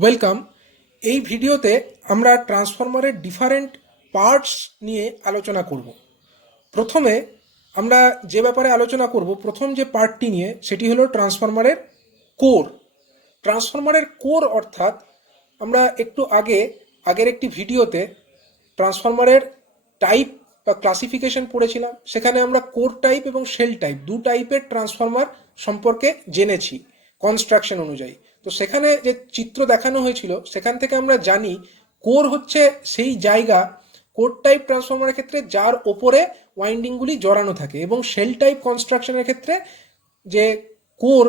Welcome. এই ভিডিওতে আমরা ট্রান্সফরমারের ডিফারেন্ট পার্টস নিয়ে আলোচনা করব। প্রথমে আমরা যে ব্যাপারে আলোচনা করব, প্রথম যে পার্টটি নিয়ে, সেটি হলো ট্রান্সফরমারের কোর। ট্রান্সফরমারের কোর অর্থাৎ আমরা একটু আগের একটি ভিডিওতে ট্রান্সফরমারের টাইপ বা ক্লাসিফিকেশন পড়েছিলাম। সেখানে আমরা কোর টাইপ এবং শেল টাইপ দু টাইপের ট্রান্সফরমার সম্পর্কে জেনেছি কনস্ট্রাকশন অনুযায়ী। তো সেখানে যে চিত্র দেখানো হয়েছিল সেখান থেকে আমরা জানি কোর হচ্ছে সেই জায়গা, কোর টাইপ ট্রান্সফরমারের ক্ষেত্রে যার ওপরে ওয়াইন্ডিংগুলি জড়ানো থাকে, এবং শেল টাইপ কনস্ট্রাকশনের ক্ষেত্রে যে কোর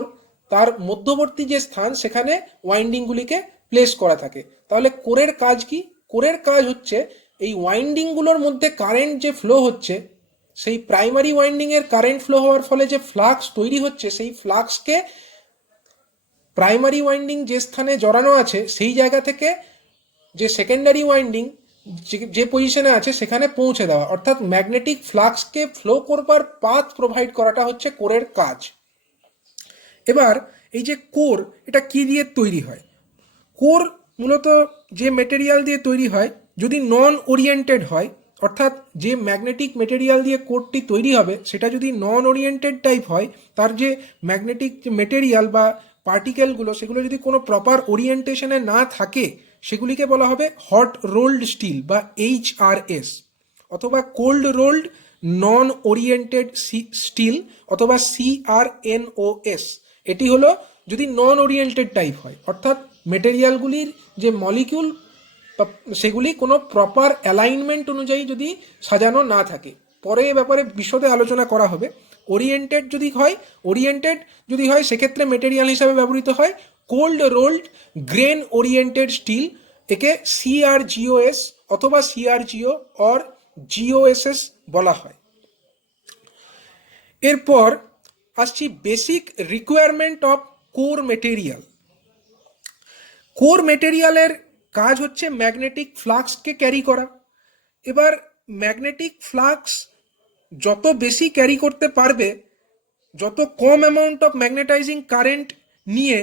তার মধ্যবর্তী যে স্থান সেখানে ওয়াইন্ডিংগুলিকে প্লেস করা থাকে। তাহলে কোরের কাজ কি? কোরের কাজ হচ্ছে এই ওয়াইন্ডিংগুলোর মধ্যে কারেন্ট যে ফ্লো হচ্ছে, সেই প্রাইমারি ওয়াইন্ডিংয়ের কারেন্ট ফ্লো হওয়ার ফলে যে ফ্লাক্স তৈরি হচ্ছে, সেই ফ্লাক্সকে প্রাইমারি ওয়াইন্ডিং যে স্থানে জড়ানো আছে সেই জায়গা থেকে যে সেকেন্ডারি ওয়াইন্ডিং যে পজিশনে আছে সেখানে পৌঁছে দেওয়া, অর্থাৎ ম্যাগনেটিক ফ্লাক্সকে ফ্লো করবার পাথ প্রোভাইড করাটা হচ্ছে কোরের কাজ। এবার এই যে কোর, এটা কি দিয়ে তৈরি হয়? কোর মূলত যে মেটেরিয়াল দিয়ে তৈরি হয়, যদি নন ওরিয়েন্টেড হয়, অর্থাৎ যে ম্যাগনেটিক মেটেরিয়াল দিয়ে কোরটি তৈরি হবে সেটা যদি নন ওরিয়েন্টেড টাইপ হয়, তার যে ম্যাগনেটিক মেটেরিয়াল বা পার্টিকেলগুলো সেগুলো যদি কোনো প্রপার ওরিয়েন্টেশনে না থাকে, সেগুলিকে বলা হবে হট রোল্ড স্টিল বা HRS, অথবা কোল্ড রোল্ড নন ওরিয়েন্টেড স্টিল অথবা CRNOS। এটি হলো যদি নন ওরিয়েন্টেড টাইপ হয়, অর্থাৎ মেটেরিয়ালগুলির যে মলিকিউল সেগুলি কোনো প্রপার অ্যালাইনমেন্ট অনুযায়ী যদি সাজানো না থাকে। পরে এ ব্যাপারে বিশদে আলোচনা করা হবে। ওরিয়েন্টেড যদি হয় সেক্ষেত্রে মেটেরিয়াল হিসাবে ব্যবহৃত হয় cold rolled grain oriented steel, একে CRGOS অথবা CRGO অর GOSS বলা হয়। এরপর আসছি basic requirement of core material. Core মেটেরিয়ালের কাজ হচ্ছে ম্যাগনেটিক ফ্লাক্সকে ক্যারি করা। এবার ম্যাগনেটিক ফ্লাক্স যত বেশি ক্যারি করতে পারবে, যত কম অ্যামাউন্ট অফ ম্যাগনেটাইজিং কারেন্ট নিয়ে,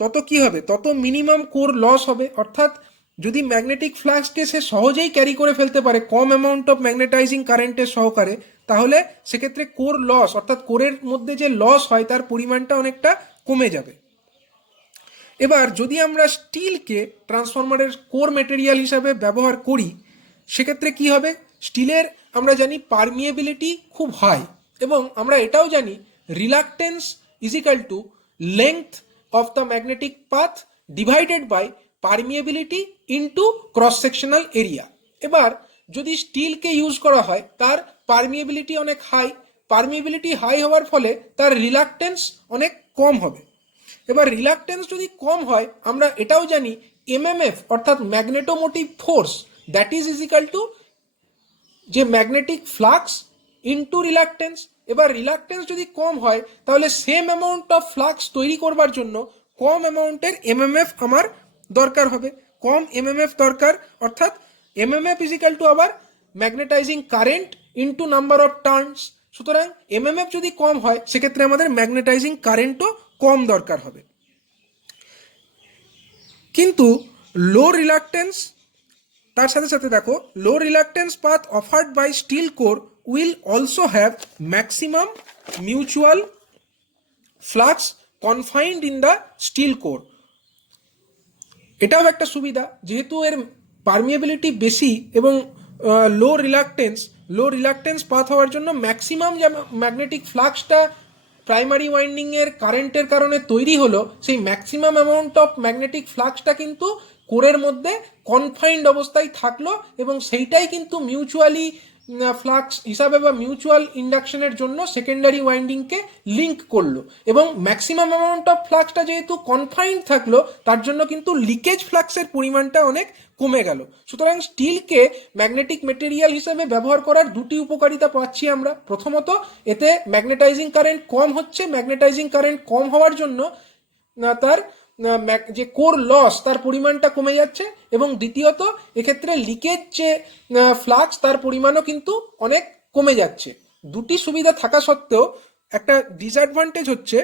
তত কি হবে, তত মিনিমাম কোর লস হবে। অর্থাৎ যদি ম্যাগনেটিক ফ্লাক্সকে সে সহজেই ক্যারি করে ফেলতে পারে কম অ্যামাউন্ট অফ ম্যাগনেটাইজিং কারেন্টের সহকারে, তাহলে সেক্ষেত্রে কোর লস অর্থাৎ কোরের মধ্যে যে লস হয় তার পরিমাণটা অনেকটা কমে যাবে। এবার যদি আমরা স্টিলকে ট্রান্সফরমারের কোর মেটেরিয়াল হিসাবে ব্যবহার করি, সেক্ষেত্রে কি হবে? স্টিলের আমরা জানি পারমিয়েবিলিটি খুব হাই, এবং আমরা এটাও জানি reluctance is equal to length of the magnetic path divided by permeability into cross sectional area. এবার যদি স্টিলকে ইউজ করা হয়, তার পারমিয়েবিলিটি অনেক হাই, পারমিয়েবিলিটি হাই হওয়ার ফলে তার রিলাক্টেন্স অনেক কম হবে। এবার রিলাক্টেন্স যদি কম হয়, আমরা এটাও জানি MMF অর্থাৎ magnetomotive force, that is equal two যে ম্যাগনেটিক ফ্লাক্স ইনটু রিলাক্টেন্স। এবার রিলাক্টেন্স যদি কম হয়, তাহলে সেম অ্যামাউন্ট অফ ফ্লাক্স তৈরি করবার জন্য কম অ্যামাউন্টের MMF আমার দরকার হবে, কম MMF দরকার, অর্থাৎ MMF ইজ ইকাল টু আবার magnetizing current into number of turns. সুতরাং MMF যদি কম হয়, সেক্ষেত্রে আমাদের ম্যাগনেটাইজিং কারেন্টও কম দরকার হবে। কিন্তু লো রিলাক্টেন্স, তার সাথে সাথে দেখো, low reluctance path offered by steel core will also have maximum mutual flux confined in the steel core. এটাও একটা সুবিধা, যেহেতু এর পারমিয়েবিলিটি বেশি এবং লো রিলাক্টেন্স পাথ হওয়ার জন্য ম্যাক্সিমাম যে ম্যাগনেটিক ফ্লাক্সটা প্রাইমারি ওয়াইন্ডিংয়ের কারেন্টের কারণে তৈরি হলো, সেই ম্যাক্সিমাম অ্যামাউন্ট অফ ম্যাগনেটিক ফ্লাক্সটা কিন্তু কোরের মধ্যে কনফাইন্ড অবস্থায় থাকলো, এবং সেইটাই কিন্তু মিউচুয়ালি ফ্লাক্স হিসাবে বা মিউচুয়াল ইন্ডাকশনের জন্য সেকেন্ডারি ওয়াইন্ডিংকে লিঙ্ক করলো, এবং ম্যাক্সিমাম অ্যামাউন্ট অফ ফ্লাক্সটা যেহেতু কনফাইন্ড থাকলো, তার জন্য কিন্তু লিকেজ ফ্লাক্সের পরিমাণটা অনেক কমে গেল। সুতরাং স্টিলকে ম্যাগনেটিক মেটেরিয়াল হিসেবে ব্যবহার করার দুটি উপকারিতা পাচ্ছি আমরা। প্রথমত, এতে ম্যাগনেটাইজিং কারেন্ট কম হচ্ছে, ম্যাগনেটাইজিং কারেন্ট কম হওয়ার জন্য তার যে কোর লস তার পরিমাণটা কমে যাচ্ছে, এবং দ্বিতীয়ত এক্ষেত্রে লিকেজ যে ফ্লাক্স তার পরিমাণও কিন্তু অনেক কমে যাচ্ছে। দুটি সুবিধা থাকা সত্ত্বেও একটা ডিসঅ্যাডভান্টেজ হচ্ছে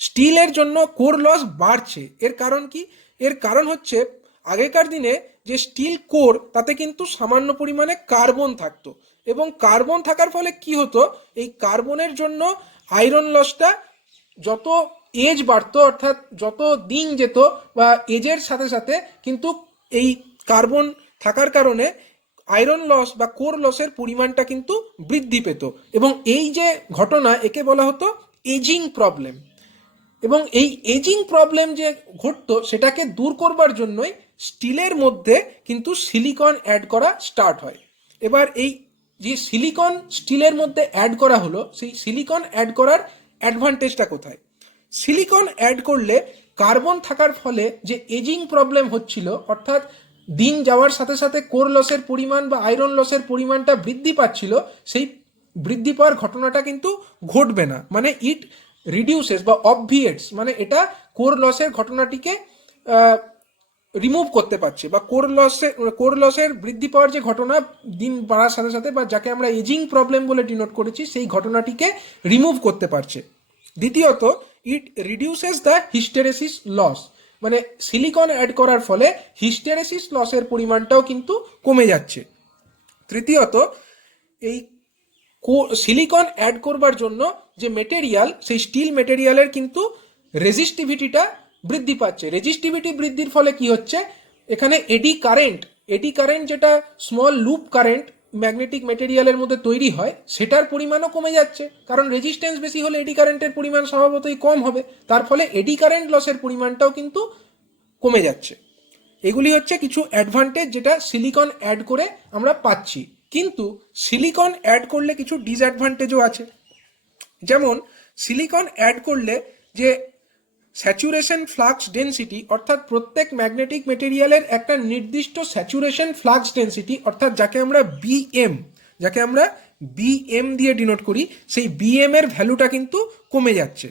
স্টিলের জন্য কোর লস বাড়ছে। এর কারণ কি? এর কারণ হচ্ছে আগেকার দিনে যে স্টিল কোর তাতে কিন্তু সামান্য পরিমাণে কার্বন থাকতো, এবং কার্বন থাকার ফলে কি হতো, এই কার্বনের জন্য আয়রন লসটা যত এজ বাড়তো, অর্থাৎ যত দিন যেত বা এজের সাথে সাথে কিন্তু এই কার্বন থাকার কারণে আয়রন লস বা কোর লসের পরিমাণটা কিন্তু বৃদ্ধি পেত, এবং এই যে ঘটনা একে বলা হতো এজিং প্রবলেম। এবং এই এজিং প্রবলেম যে ঘটতো সেটাকে দূর করবার জন্যই স্টিলের মধ্যে কিন্তু সিলিকন অ্যাড করা স্টার্ট হয়। এবার এই যে সিলিকন স্টিলের মধ্যে অ্যাড করা হলো, সেই সিলিকন অ্যাড করার অ্যাডভান্টেজটা কোথায়? সিলিকন অ্যাড করলে কার্বন থাকার ফলে যে এজিং প্রবলেম হচ্ছিল, অর্থাৎ দিন যাওয়ার সাথে সাথে কোর লসের পরিমাণ বা আয়রন লসের পরিমাণটা বৃদ্ধি পাচ্ছিল, সেই বৃদ্ধি পাওয়ার ঘটনাটা কিন্তু ঘটবে না। মানে ইট রিডিউসেস বা অবভিয়েটস, মানে এটা কোর লসের ঘটনাটিকে রিমুভ করতে পারছে, বা কোর লসের বৃদ্ধি পাওয়ার যে ঘটনা দিন বাড়ার সাথে সাথে, বা যাকে আমরা এজিং প্রবলেম বলে ডিনোট করেছি, সেই ঘটনাটিকে রিমুভ করতে পারছে। দ্বিতীয়ত, it reduces the hysteresis loss, মানে সিলিকন অ্যাড করার ফলে হিস্টেরেসিস লসের পরিমাণটাও কিন্তু কমে যাচ্ছে। তৃতীয়ত, এই সিলিকন অ্যাড করবার জন্য যে মেটেরিয়াল, সেই স্টিল মেটেরিয়ালের কিন্তু রেজিস্টিভিটিটা বৃদ্ধি পাচ্ছে। রেজিস্টিভিটি বৃদ্ধির ফলে কি হচ্ছে, এখানে এডি কারেন্ট যেটা স্মল লুপ কারেন্ট ম্যাগনেটিক মেটেরিয়ালের মধ্যে তৈরি হয়, সেটার পরিমাণও কমে যাচ্ছে, কারণ রেজিস্ট্যান্স বেশি হলে এডি কারেন্টের পরিমাণ স্বভাবতই কম হবে, তার ফলে এডি কারেন্ট লসের পরিমাণটাও কিন্তু কমে যাচ্ছে। এগুলি হচ্ছে কিছু অ্যাডভান্টেজ যেটা সিলিকন অ্যাড করে আমরা পাচ্ছি। কিন্তু সিলিকন অ্যাড করলে কিছু ডিসঅ্যাডভান্টেজও আছে। যেমন সিলিকন অ্যাড করলে যে স্যাচুরেশন ফ্লাক্স ডেন্সিটি, অর্থাৎ প্রত্যেক ম্যাগনেটিক মেটেরিয়ালের একটা নির্দিষ্ট স্যাচুরেশন ফ্লাক্স ডেন্সিটি, অর্থাৎ যাকে আমরা বিএম দিয়ে ডিনোট করি, সেই বিএম এর ভ্যালুটা কিন্তু কমে যাচ্ছে।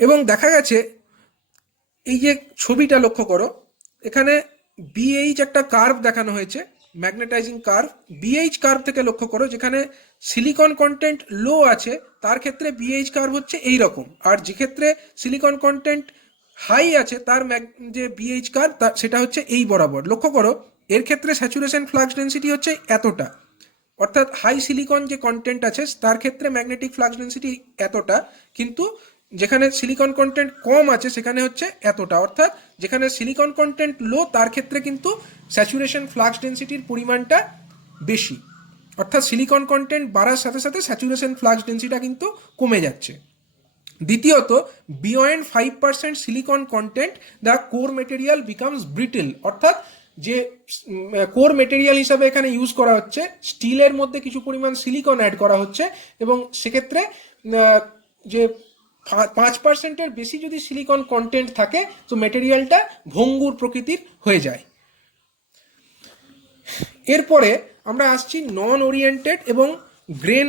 এবং দেখা গেছে, এই যে ছবিটা লক্ষ্য করো, এখানে বিএইচ একটা কার্ভ দেখানো হয়েছে, ম্যাগনেটাইজিং কার্ভ। বিএইচ কার্ভ থেকে লক্ষ্য করো, যেখানে সিলিকন কন্টেন্ট লো আছে তার ক্ষেত্রে বিএইচ কার্ভ হচ্ছে এই রকম, আর যে ক্ষেত্রে সিলিকন কন্টেন্ট হাই আছে তার যে বিএইচ কার্ভ সেটা হচ্ছে এই বরাবর। লক্ষ্য করো, এর ক্ষেত্রে স্যাচুরেশন ফ্লাক্স ডেন্সিটি হচ্ছে এতটা, অর্থাৎ হাই সিলিকন যে কন্টেন্ট আছে তার ক্ষেত্রে ম্যাগনেটিক ফ্লাক্স ডেন্সিটি এতটা, কিন্তু যেখানে সিলিকন কন্টেন্ট কম আছে সেখানে হচ্ছে এতটা, অর্থাৎ যেখানে সিলিকন কন্টেন্ট লো তার ক্ষেত্রে কিন্তু স্যাচুরেশন ফ্লাক্স ডেন্সিটির পরিমাণটা বেশি, অর্থাৎ সিলিকন কন্টেন্ট বাড়ার সাথে সাথে স্যাচুরেশন ফ্লাক্স ডেন্সিটিটা কিন্তু কমে যাচ্ছে। দ্বিতীয়ত, beyond 5% silicon content the core material becomes brittle, অর্থাৎ যে কোর মেটেরিয়াল হিসাবে এখানে ইউজ করা হচ্ছে, স্টিলের মধ্যে কিছু পরিমাণ সিলিকন অ্যাড করা হচ্ছে, এবং সেক্ষেত্রে যে 5%-এর বেশি যদি সিলিকন কন্টেন্ট থাকে তো মেটেরিয়ালটা ভঙ্গুর প্রকৃতির হয়ে যায়। এরপরে আমরা আসছি নন ওরিয়েন্টেড এবং গ্রেন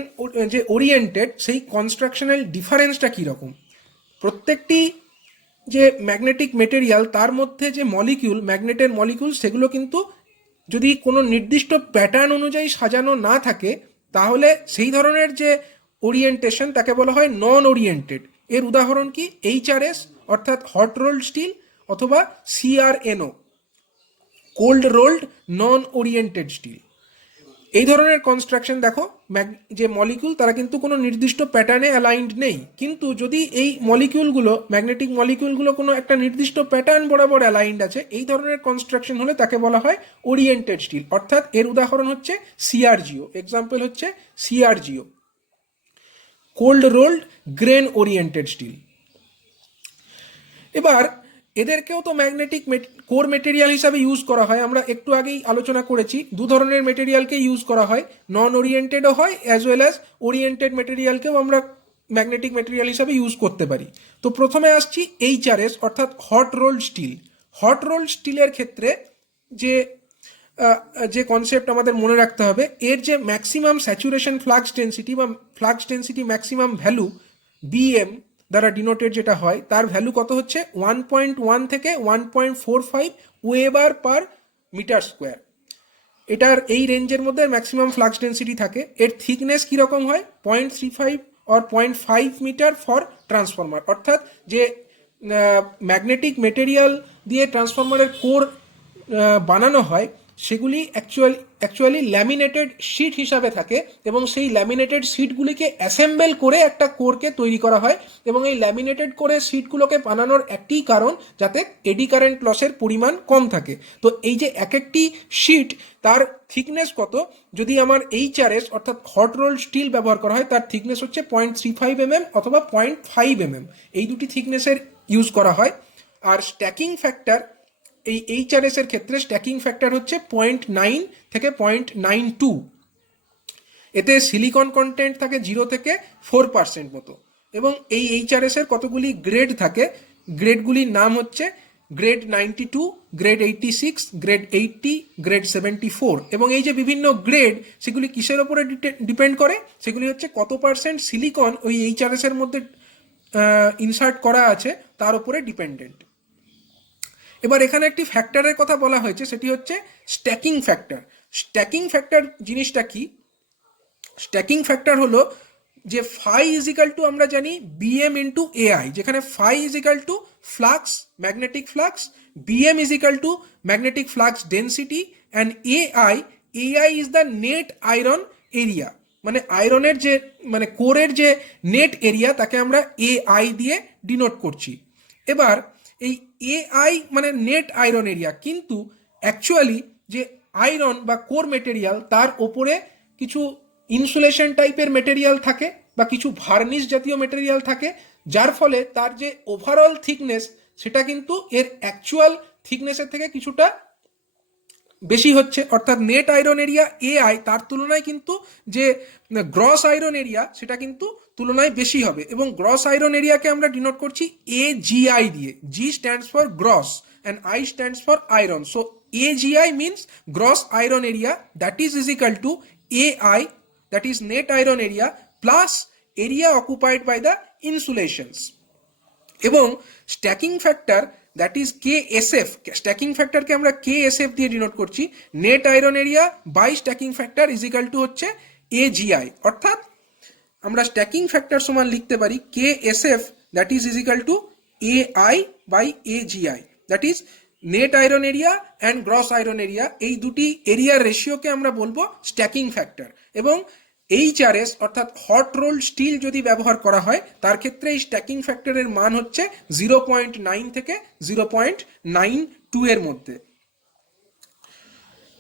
যে ওরিয়েন্টেড, সেই কনস্ট্রাকশনাল ডিফারেন্সটা কীরকম। প্রত্যেকটি যে ম্যাগনেটিক মেটেরিয়াল তার মধ্যে যে মলিকিউল, ম্যাগনেটের মলিকিউল, সেগুলো কিন্তু যদি কোনো নির্দিষ্ট প্যাটার্ন অনুযায়ী সাজানো না থাকে তাহলে সেই ধরনের যে ওরিয়েন্টেশন তাকে বলা হয় নন ওরিয়েন্টেড। এর উদাহরণ কি? HRS অর্থাৎ হট রোল্ড স্টিল, অথবা CRNO কোল্ড রোল্ড নন ওরিয়েন্টেড স্টিল। এই ধরনের কনস্ট্রাকশন দেখো, যে মলিকিউল তারা কিন্তু কোনো নির্দিষ্ট প্যাটার্নে অ্যালাইন্ড নেই, কিন্তু যদি এই মলিকিউলগুলো, ম্যাগনেটিক মলিকিউলগুলো কোনো একটা নির্দিষ্ট প্যাটার্ন বরাবর অ্যালাইন্ড আছে, এই ধরনের কনস্ট্রাকশন হলে তাকে বলা হয় ওরিয়েন্টেড স্টিল, অর্থাৎ এর উদাহরণ হচ্ছে CRGO। এক্সাম্পল হচ্ছে CRGO, cold rolled grain oriented steel. এবার এদেরকেও তো ম্যাগনেটিক কোর মেটেরিয়াল হিসাবে ইউজ করা হয়। আমরা একটু আগেই আলোচনা করেছি, দু ধরনের মেটেরিয়ালকে ইউজ করা হয়, নন ওরিয়েন্টেডও হয় অ্যাজ ওয়েল অ্যাজ ওরিয়েন্টেড মেটেরিয়ালকেও আমরা ম্যাগনেটিক মেটেরিয়াল হিসাবে ইউজ করতে পারি। তো প্রথমে আসছি HRS অর্থাৎ hot rolled steel. Hot rolled স্টিলের ক্ষেত্রে যে কনসেপ্ট আমাদের মনে রাখতে হবে, এর যে ম্যাক্সিমাম স্যাচুরেশন ফ্লাক্স ডেন্সিটি বা flux density maximum value BM দ্বারা ডিনোটেড যেটা হয়, তার ভ্যালু কত হচ্ছে 1.1 থেকে 1.45 ওয়েবার পার মিটার স্কোয়ার। এটার এই রেঞ্জের মধ্যে ম্যাক্সিমাম ফ্লাক্স ডেন্সিটি থাকে। এর থিকনেস কীরকম হয়? 0.35 or 0.5 মিটার ফর ট্রান্সফর্মার, অর্থাৎ যে ম্যাগনেটিক মেটেরিয়াল দিয়ে ট্রান্সফরমারের কোর বানানো হয় সেগুলি অ্যাকচুয়ালি ল্যামিনেটেড শিট হিসাবে থাকে এবং সেই ল্যামিনেটেড শিটগুলিকে অ্যাসেম্বল করে একটা কোরকে তৈরি করা হয় এবং এই ল্যামিনেটেড করে শিটগুলোকে বানানোর একটি কারণ যাতে এডি কারেন্ট লসের পরিমাণ কম থাকে। তো এই যে এক একটি শিট তার থিকনেস কত, যদি আমার HRS অর্থাৎ হট রোল্ড স্টিল ব্যবহার করা হয় তার থিকনেস হচ্ছে 0.35 mm অথবা 0.5 mm, এই দুটি থিকনেসের ইউজ করা হয়। আর স্ট্যাকিং ফ্যাক্টর, এই HRS এর ক্ষেত্রে স্ট্যাকিং ফ্যাক্টর হচ্ছে 0.9 থেকে 0.92। এতে সিলিকন কন্টেন্ট থাকে 0 থেকে 4% মতো। এবং এই HRS এর কতগুলি গ্রেড থাকে, গ্রেডগুলির নাম হচ্ছে গ্রেড 92, গ্রেড 86, গ্রেড 80, গ্রেড 74। এবং এই যে বিভিন্ন গ্রেড সেগুলি কিসের ওপরে ডিপেন্ড করে, সেগুলি হচ্ছে কত পার্সেন্ট সিলিকন ওই HRS এর মধ্যে ইনসার্ট করা আছে তার উপরে ডিপেন্ডেন্ট। এবার এখানে একটি ফ্যাক্টরের কথা বলা হয়েছে, সেটি হচ্ছে স্ট্যাকিং ফ্যাক্টর। স্ট্যাকিং ফ্যাক্টর জিনিসটা কি? স্ট্যাকিং ফ্যাক্টর হলো যে ফাই ইজ ইকাল টু আমরা জানি বিএম ইন্টু এআই, যেখানে phi is equal to flux, magnetic flux, BM is equal to magnetic flux density, and AI is the net iron area. মানে আয়রনের যে মানে কোরের যে নেট এরিয়া তাকে আমরা এআই দিয়ে ডিনোট করছি। এবার এই এআই মানে নেট আয়রন এরিয়া, কিন্তু অ্যাকচুয়ালি যে আয়রন বা কোর মেটেরিয়াল তার ওপরে কিছু ইনসুলেশন টাইপের মেটেরিয়াল থাকে বা কিছু ভার্নিশ জাতীয় মেটেরিয়াল থাকে, যার ফলে তার যে ওভারঅল থিকনেস সেটা কিন্তু এর অ্যাকচুয়াল থিকনেসের থেকে কিছুটা বেশি হচ্ছে। অর্থাৎ নেট আয়রন এরিয়া এআই তার তুলনায় কিন্তু যে গ্রস আয়রন এরিয়া সেটা কিন্তু তুলনায় বেশি হবে। এবং গ্রস আয়রন এরিয়াকে আমরা ডিনোট করছি AGI দিয়ে। G stands for gross and I stands for iron. So AGI means gross iron area, that is equal to AI, that is net iron area plus area occupied by the insulations। এবং stacking factor that is KSF, stacking ফ্যাক্টরকে আমরা KSF দিয়ে denote করছি, net iron area by stacking factor is equal to হচ্ছে AGI। অর্থাৎ আমরা stacking factor সমান লিখতে পারি KSF that is equal to AI by AGI, that is net iron area and gross iron area, এই দুটি এরিয়ার রেশিওকে আমরা বলবো স্ট্যাকিং ফ্যাক্টর। এবং HRS অর্থাৎ হট রোল্ড স্টিল যদি ব্যবহার করা হয় তার ক্ষেত্রে এই স্ট্যাকিং ফ্যাক্টরের মান হচ্ছে 0.9 থেকে 0.92 এর মধ্যে।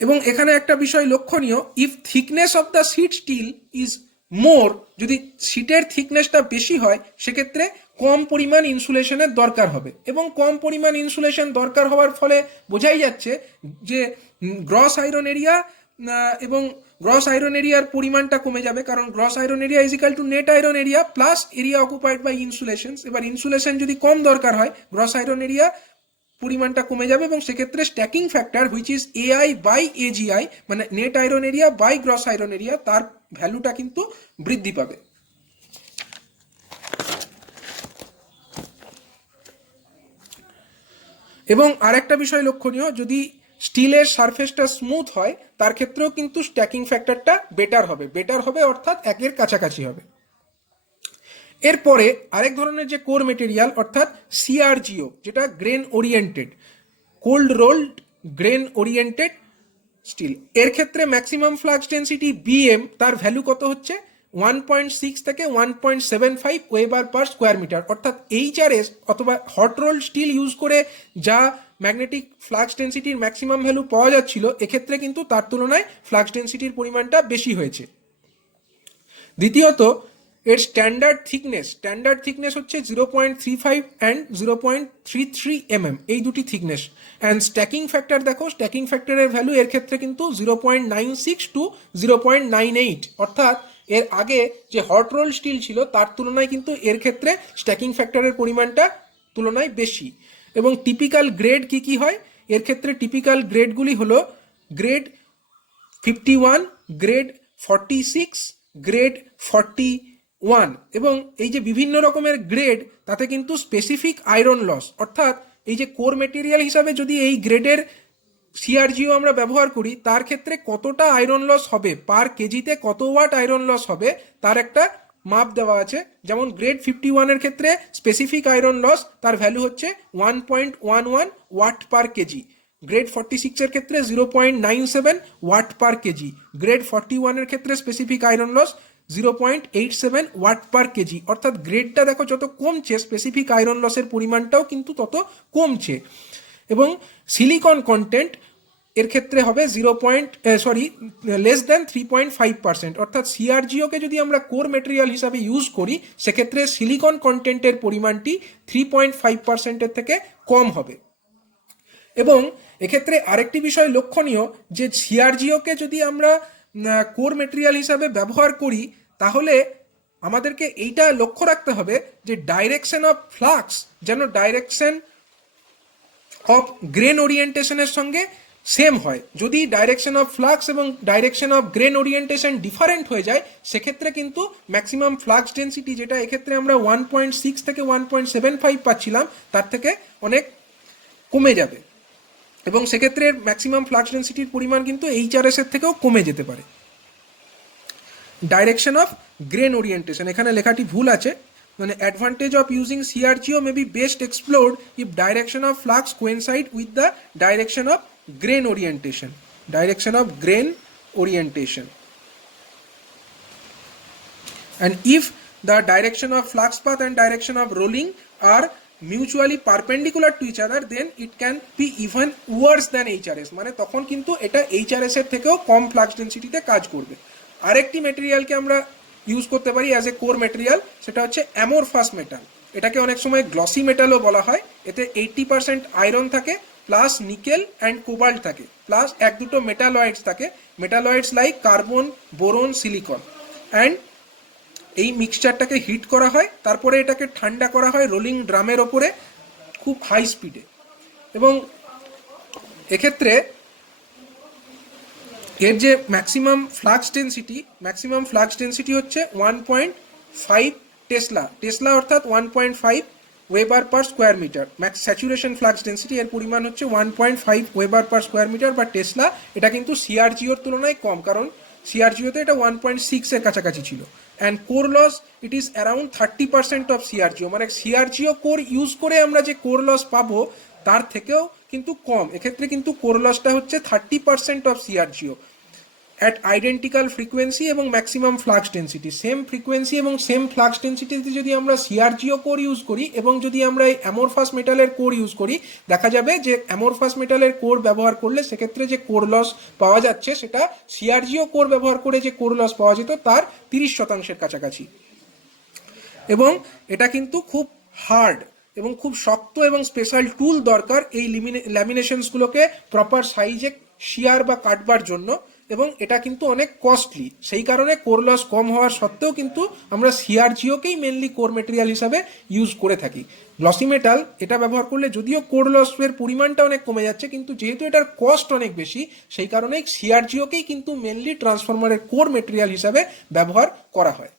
এবং এখানে একটা বিষয় লক্ষণীয়, if thickness of the sheet steel is more, যদি শিটের থিকনেসটা বেশি হয় সেক্ষেত্রে কম পরিমাণ ইনসুলেশনের দরকার হবে। এবং কম পরিমাণ ইনসুলেশন দরকার হওয়ার ফলে বোঝাই যাচ্ছে যে গ্রস আয়রন এরিয়া এবং গ্রস আয়রন এরিয়ার পরিমাণটা কমে যাবে, কারণ gross iron area is equal to net iron area plus area occupied by insulation. এবার ইনসুলেশন যদি কম দরকার হয় গ্রস আয়রন এরিয়া পরিমাণটা কমে যাবে এবং সেক্ষেত্রে stacking factor which is AI by AGI মানে net iron area by gross iron area তার ভ্যালুটা কিন্তু বৃদ্ধি পাবে। এবং আরেকটা বিষয় লক্ষণীয়, যদি স্টিলের সারফেসটা স্মুথ হয় তার ক্ষেত্রেও কিন্তু স্ট্যাকিং ফ্যাক্টরটা বেটার হবে অর্থাৎ একের কাছাকাছি হবে। এরপরে আরেক ধরনের যে কোর মেটেরিয়াল অর্থাৎ CRGO, যেটা grain oriented, cold rolled grain oriented steel, এর ক্ষেত্রে ম্যাক্সিমাম ফ্লাক্স ডেন্সিটি BM তার ভ্যালু কত হচ্ছে 1.6 থেকে 1.75 ওয়েবার পার স্কোয়ার মিটার। অর্থাৎ HRS অথবা হট রোল্ড স্টিল ইউজ করে যা ম্যাগনেটিক ফ্লাক্স ডেন্সিটির ম্যাক্সিমাম ভ্যালু পাওয়া যাচ্ছিল এক্ষেত্রে কিন্তু তার তুলনায় ফ্লাক্স ডেন্সিটির পরিমাণটা বেশি হয়েছে। দ্বিতীয়ত এর স্ট্যান্ডার্ড থিকনেস হচ্ছে 0.35 অ্যান্ড 0.33 mm, এই দুটি থিকনেস। অ্যান্ড স্ট্যাকিং ফ্যাক্টর দেখো, স্ট্যাকিং ফ্যাক্টরের ভ্যালু এর ক্ষেত্রে কিন্তু 0.96 টু 0.98, অর্থাৎ এর আগে যে হট রোল স্টিল ছিল তার তুলনায় কিন্তু এর ক্ষেত্রে স্ট্যাকিং ফ্যাক্টরের পরিমাণটা তুলনায় বেশি। এবং টিপিক্যাল গ্রেড কি কি হয়, এর ক্ষেত্রে টিপিক্যাল গ্রেডগুলি হলো গ্রেড 51, গ্রেড 46, গ্রেড 41। এবং এই যে বিভিন্ন রকমের গ্রেড তাতে কিন্তু স্পেসিফিক আয়রন লস, অর্থাৎ এই যে কোর মেটেরিয়াল হিসাবে যদি এই গ্রেডের CRGO আমরা ব্যবহার করি তার ক্ষেত্রে কতটা আয়রন লস হবে, পার কেজিতে কত ওয়াট আয়রন লস হবে তার একটা মাপ দেওয়া আছে, যেমন গ্রেড 51-এর ক্ষেত্রে স্পেসিফিক আয়রন লস তার ভ্যালু হচ্ছে 1.11 ওয়াট পার কেজি, গ্রেড 46-এর ক্ষেত্রে 0.97 ওয়াট পার কেজি, গ্রেড 41-এর ক্ষেত্রে স্পেসিফিক আয়রন লস 0.87 ওয়াট পার কেজি। অর্থাৎ গ্রেডটা দেখো যত কমছে স্পেসিফিক আয়রন লসের পরিমাণটাও কিন্তু তত কমছে। এবং সিলিকন কন্টেন্ট এর ক্ষেত্রে হবে লেস দ্যান 3.5%। অর্থাৎ সিআরজিওকে যদি আমরা কোর মেটেরিয়াল হিসাবে ইউজ করি সেক্ষেত্রে সিলিকন কন্টেন্টের পরিমাণটি 3.5%-এর থেকে কম হবে। এবং এক্ষেত্রে আরেকটি বিষয় লক্ষণীয় যে সিআরজিওকে যদি আমরা কোর মেটেরিয়াল হিসাবে ব্যবহার করি তাহলে আমাদেরকে এইটা লক্ষ্য রাখতে হবে যে ডাইরেকশন অফ ফ্লাক্স যেন ডাইরেকশন অফ গ্রেন ওরিয়েন্টেশনের সঙ্গে সেম হয়। যদি ডাইরেকশন অফ ফ্লাক্স এবং direction of grain orientation different হয়ে যায় সেক্ষেত্রে কিন্তু ম্যাক্সিমাম ফ্লাক্স ডেন্সিটি, যেটা এক্ষেত্রে আমরা 1.6 থেকে 1.75 পাচ্ছিলাম, তার থেকে অনেক কমে যাবে এবং সেক্ষেত্রে ম্যাক্সিমাম ফ্লাক্স ডেন্সিটির পরিমাণ কিন্তু এইচআরএস এর থেকেও কমে যেতে পারে। ডাইরেকশন অফ গ্রেন ওরিয়েন্টেশন, এখানে লেখাটি ভুল আছে, মানে advantage of using CRGO may be best explored if direction of flux coincide with the direction of grain orientation. Direction of grain orientation, and if the direction of flux path and direction of rolling are mutually perpendicular to each other then it can be even worse than HRS, মানে তখন কিন্তু এটা HRS এর থেকেও কম flux ডেন্সিটিতে কাজ করবে। আরেকটি মেটেরিয়ালকে আমরা ইউজ করতে পারি অ্যাজ এ কোর মেটেরিয়াল, সেটা হচ্ছে অ্যামোরফাস মেটাল। এটাকে অনেক সময় গ্লসি মেটালও বলা হয়। এতে 80% আয়রন থাকে, প্লাস নিকেল অ্যান্ড কোবাল্ট থাকে, প্লাস এক দুটো মেটালয়েডস থাকে, metalloids like carbon, boron, silicon. And এই মিক্সচারটাকে হিট করা হয়, তারপরে এটাকে ঠান্ডা করা হয় রোলিং ড্রামের ওপরে খুব হাই স্পিডে। এবং এক্ষেত্রে এর যে ম্যাক্সিমাম ফ্লাক্স ডেন্সিটি হচ্ছে 1.5 টেসলা অর্থাৎ 1.5 weber per square metre. Saturation flux density এর পরিমাণ হচ্ছে 1.5 ওয়েবার পার স্কোয়ার মিটার বা টেসলা। এটা কিন্তু সিআরজিওর তুলনায় কম, কারণ সিআরজিওতে এটা 1.6 এর কাছাকাছি ছিল। And core loss it is around 30% of CRGO, মানে সিআরজিও কোর ইউজ করে আমরা যে কোর লস পাবো তার থেকেও কিন্তু কম। এক্ষেত্রে কিন্তু কোর লসটা হচ্ছে 30% of CRGO at identical frequency এবং maximum flux density. Same frequency এবং সেম ফ্লাক্স ডেন্সিটিতে যদি আমরা সিআরজিও কোর ইউজ করি এবং যদি আমরা এই অ্যামোরফাস মেটালের কোর ইউজ করি, দেখা যাবে যে অ্যামোরফাস মেটালের কোর ব্যবহার করলে সেক্ষেত্রে যে কোর লস পাওয়া যাচ্ছে সেটা সিআরজিও কোর ব্যবহার করে যে কোর লস পাওয়া যেত তার 30%-এর কাছাকাছি। এবং এটা কিন্তু খুব হার্ড এবং খুব শক্ত এবং স্পেশাল টুল দরকার এই ল্যামিনেশনসগুলোকে প্রপার সাইজে শিয়ার বা কাটবার জন্য, এবং এটা কিন্তু অনেক কস্টলি। সেই কারণে কোর লস কম হওয়ার সত্ত্বেও কিন্তু আমরা সিআরজিওকেই মেনলি কোর মেটেরিয়াল হিসাবে ইউজ করে থাকি। গ্লসি মেটাল এটা ব্যবহার করলে যদিও কোর লসের পরিমাণটা অনেক কমে যাচ্ছে, কিন্তু যেহেতু এটার কস্ট অনেক বেশি সেই কারণেই সিআরজিওকেই কিন্তু মেনলি ট্রান্সফরমারের কোর মেটেরিয়াল হিসাবে ব্যবহার করা হয়।